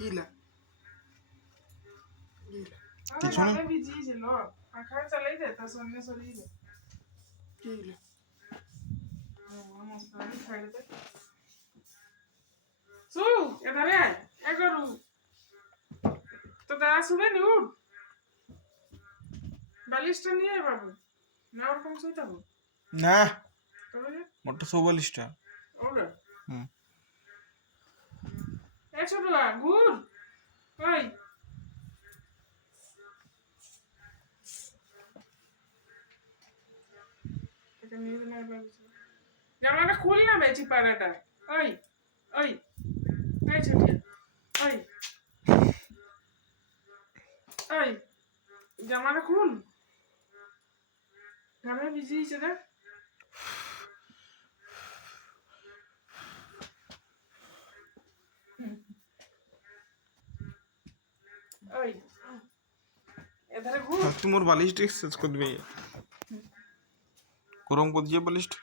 Gila. Gila. কিছু না ভিজিয়েছিল আখায় চালাই দে তার সঙ্গে সরিয়ে দে Gila. মশলা ছাড়ে দে সু এধারে আয় এগরু তো দাঁড়া শুনে নি উঠ বালিশটা নিয়ে আয় বাবু না ওরকম শুয়ে থাকো না তবে মোটর 44টা ওরা হুম এ ছোটুয়া ঘুর ওই এটা নিয়ে না জামাটা খুল না বেচি পাড়াটা ওই ওই এই ছোটিয়া ওই ওই জামাটা খুল ঘামে ভিজিয়েছে না ওই এধারে ঘুর তুই মোর বালিশটা এক্সারসাইজ করবি গরম করে দিয়ে বালিশটা